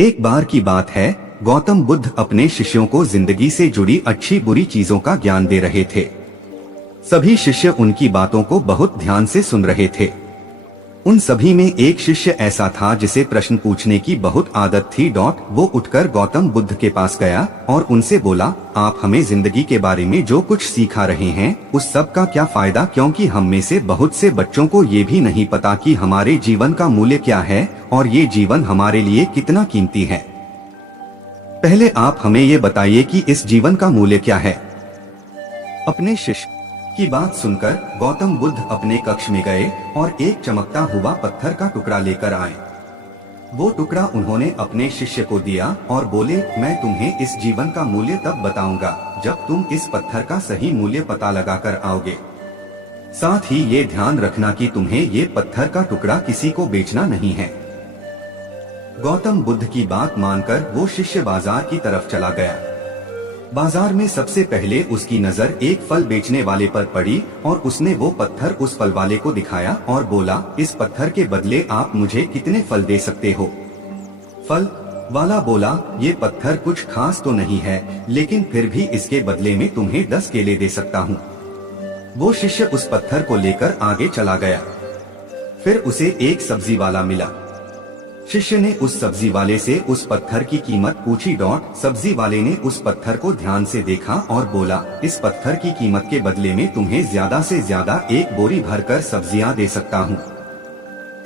एक बार की बात है, गौतम बुद्ध अपने शिष्यों को जिंदगी से जुड़ी अच्छी बुरी चीजों का ज्ञान दे रहे थे। सभी शिष्य उनकी बातों को बहुत ध्यान से सुन रहे थे। उन सभी में एक शिष्य ऐसा था जिसे प्रश्न पूछने की बहुत आदत थी। वो उठकर गौतम बुद्ध के पास गया और उनसे बोला, आप हमें जिंदगी के बारे में जो कुछ सिखा रहे हैं उस सब का क्या फायदा, क्योंकि हम में से बहुत से बच्चों को ये भी नहीं पता कि हमारे जीवन का मूल्य क्या है और ये जीवन हमारे लिए कितना कीमती है। पहले आप हमें ये बताइए कि इस जीवन का मूल्य क्या है। अपने शिष्य की बात सुनकर गौतम बुद्ध अपने कक्ष में गए और एक चमकता हुआ पत्थर का टुकड़ा लेकर आए। वो टुकड़ा उन्होंने अपने शिष्य को दिया और बोले, मैं तुम्हें इस जीवन का मूल्य तब बताऊंगा जब तुम इस पत्थर का सही मूल्य पता लगाकर आओगे। साथ ही ये ध्यान रखना कि तुम्हें ये पत्थर का टुकड़ा किसी को बेचना नहीं है। गौतम बुद्ध की बात मानकर वो शिष्य बाजार की तरफ चला गया। बाजार में सबसे पहले उसकी नजर एक फल बेचने वाले पर पड़ी और उसने वो पत्थर उस फल वाले को दिखाया और बोला, इस पत्थर के बदले आप मुझे कितने फल दे सकते हो। फल वाला बोला, ये पत्थर कुछ खास तो नहीं है, लेकिन फिर भी इसके बदले में तुम्हें 10 केले दे सकता हूँ। वो शिष्य उस पत्थर को लेकर आगे चला गया। फिर उसे एक सब्जी वाला मिला। शिष्य ने उस सब्जी वाले से उस पत्थर की कीमत पूछी। सब्जी वाले ने उस पत्थर को ध्यान से देखा और बोला, इस पत्थर की कीमत के बदले में तुम्हें ज्यादा से ज्यादा एक बोरी भरकर सब्जियां दे सकता हूँ।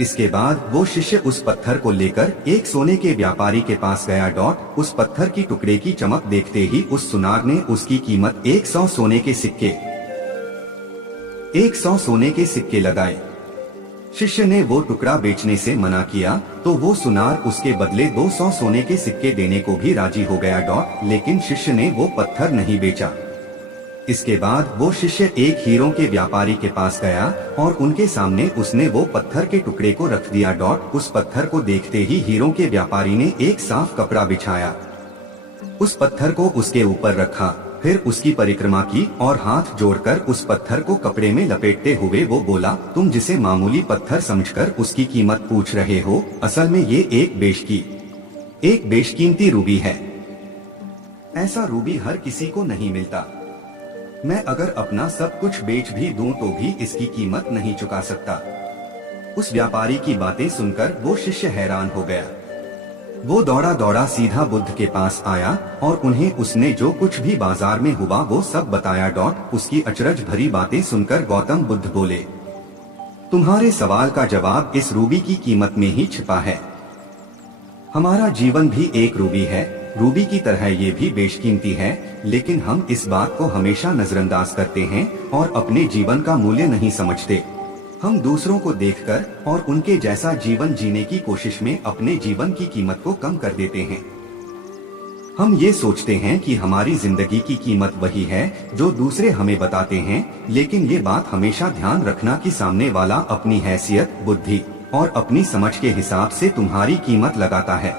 इसके बाद वो शिष्य उस पत्थर को लेकर एक सोने के व्यापारी के पास गया। उस पत्थर की टुकड़े की चमक देखते ही उस सुनार ने उसकी कीमत 100 सोने के सिक्के लगाए। शिष्य ने वो टुकड़ा बेचने से मना किया तो वो सुनार उसके बदले 200 सोने के सिक्के देने को भी राजी हो गया। लेकिन शिष्य ने वो पत्थर नहीं बेचा। इसके बाद वो शिष्य एक हीरों के व्यापारी के पास गया और उनके सामने उसने वो पत्थर के टुकड़े को रख दिया। उस पत्थर को देखते ही हीरों के व्यापारी ने एक साफ कपड़ा बिछाया, उस पत्थर को उसके ऊपर रखा, फिर उसकी परिक्रमा की और हाथ जोड़कर उस पत्थर को कपड़े में लपेटते हुए वो बोला, तुम जिसे मामूली पत्थर समझकर उसकी कीमत पूछ रहे हो, असल में ये एक बेशकीमती रूबी है। ऐसा रूबी हर किसी को नहीं मिलता। मैं अगर अपना सब कुछ बेच भी दूं तो भी इसकी कीमत नहीं चुका सकता। उस व्यापारी की बातें सुनकर वो शिष्य हैरान हो गया। वो दौड़ा दौड़ा सीधा बुद्ध के पास आया और उन्हें उसने जो कुछ भी बाजार में हुआ वो सब बताया। उसकी अचरज भरी बातें सुनकर गौतम बुद्ध बोले, तुम्हारे सवाल का जवाब इस रूबी की कीमत में ही छिपा है। हमारा जीवन भी एक रूबी है, रूबी की तरह ये भी बेशकीमती है, लेकिन हम इस बात को हमेशा नजरअंदाज करते हैं और अपने जीवन का मूल्य नहीं समझते। हम दूसरों को देखकर और उनके जैसा जीवन जीने की कोशिश में अपने जीवन की कीमत को कम कर देते हैं। हम ये सोचते हैं कि हमारी जिंदगी की कीमत वही है जो दूसरे हमें बताते हैं, लेकिन ये बात हमेशा ध्यान रखना कि सामने वाला अपनी हैसियत, बुद्धि और अपनी समझ के हिसाब से तुम्हारी कीमत लगाता है।